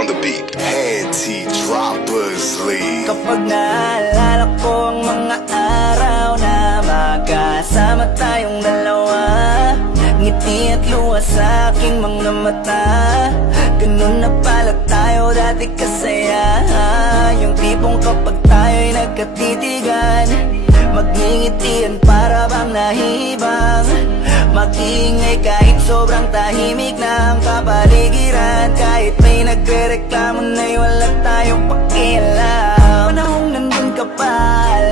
on the beat. Panty Droppers League. Kapag naalala ko ang mga araw na magkasama tayong dalawa, ngiti at luha sa aking mga mata. Ganun na pala tayo dati kasaya. Yung tipong kapag tayo'y nagkatitigan, magngingitian para bang nahihibang, mag-iingay kahit sobrang tahimik ng kapaligiran. Kahit may nagre-reklamo na'y wala tayong pakialam. Panahong nandun ka pa,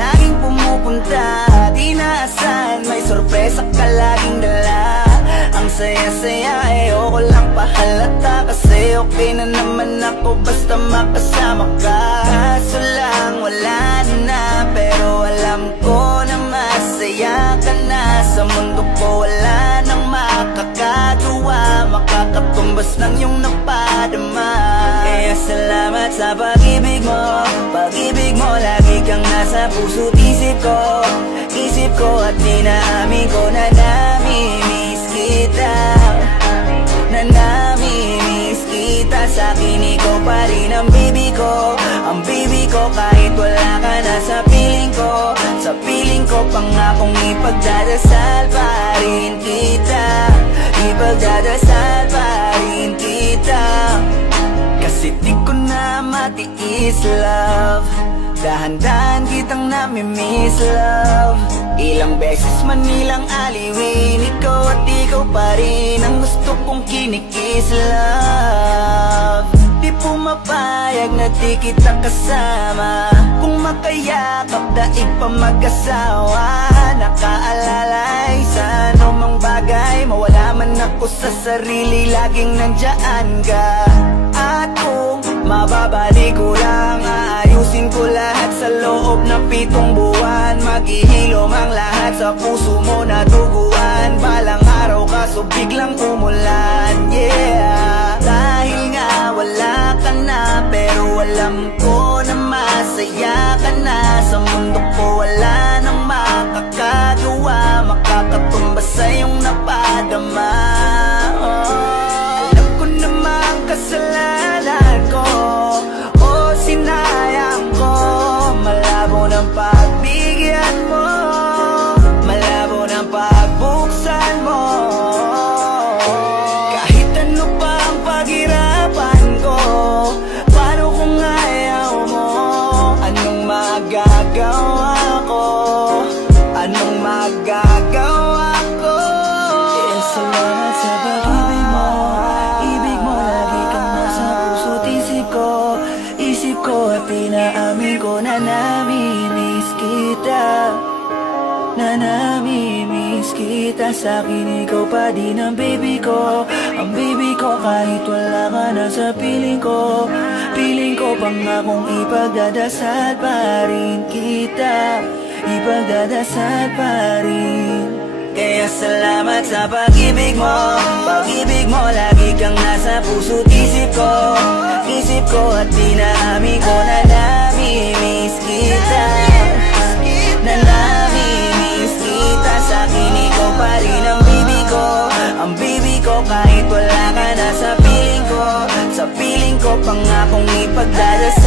laging pumupunta, di naasahan may sorpresa ka laging dala. Ang saya-saya ayoko lang pahalata, kasi okay na naman ako basta makasama ka. Kaso lang wala na, pero alam ko na masaya ka na. Sa mundo ko wala nang makakagawa, makakatumbas ng iyong napadama. Kaya salamat sa pag-ibig mo, pag-ibig mo. Lagi kang nasa puso't isip ko at dinaamin ko na namimiss kita, na namimiss kita. Sa'kin ikaw pa rin ang baby ko, ang baby ko. Kahit wala ka na sa piling ko, sa piling ko pangakong ipagdadasal pa rin kita, ipagdadasal pa rin kita. Kasi di ko na matiis, love, dahan-dahan kitang namimiss, love. Ilang beses man nilang aliwin, ikaw at ikaw pa rin ang gusto kong kinikis, love. Di pumapayag na di kita kasama, kung makayakap daig pa mag-asawa. Nakaalalay sa anumang bagay, mawala man ako sa sarili, laging nandyan ka. At kung mababalik ko lang, aayusin ko lahat sa loob ng 7 buwan. Maghihilom ang lahat sa puso mo na duguan. Balang araw kaso biglang umulan, yeah. Dahil nga wala ka na, pero alam ko na masaya ka na. Sa mundo ko wala nang makakagawa, makakatumbas sa iyong napadama. Alam ko namang kasalanan ko, o sinayang ko. Malabo ng pagbigyan mo, malabo ng pagbuksan mo. Kahit ano pa ang paghirapan ko, paano kung ayaw mo? Anong magagawa ko? Anong magagawa ko? Eh, salamat sa pag-ibig mo, ibig mo. Lagi kang nasa puso't isip ko at pinaamin ko na namimiss kita, na namimiss kita. Sa'kin ikaw pa din ang baby ko, ang baby ko. Kahit wala ka na sa piling ko pangakong ipagdadasal pa rin kita, ipagdadasal pa rin. Kaya salamat sa pag-ibig mo, pag-ibig mo. Lagi kang nasa puso't isip ko at dinaamin ko na namimiss kita, na namimiss kita. Sa'kin ikaw pa rin ang baby ko, ang baby ko. Kahit wala ka na sa piling ko pangakong ipagdadasal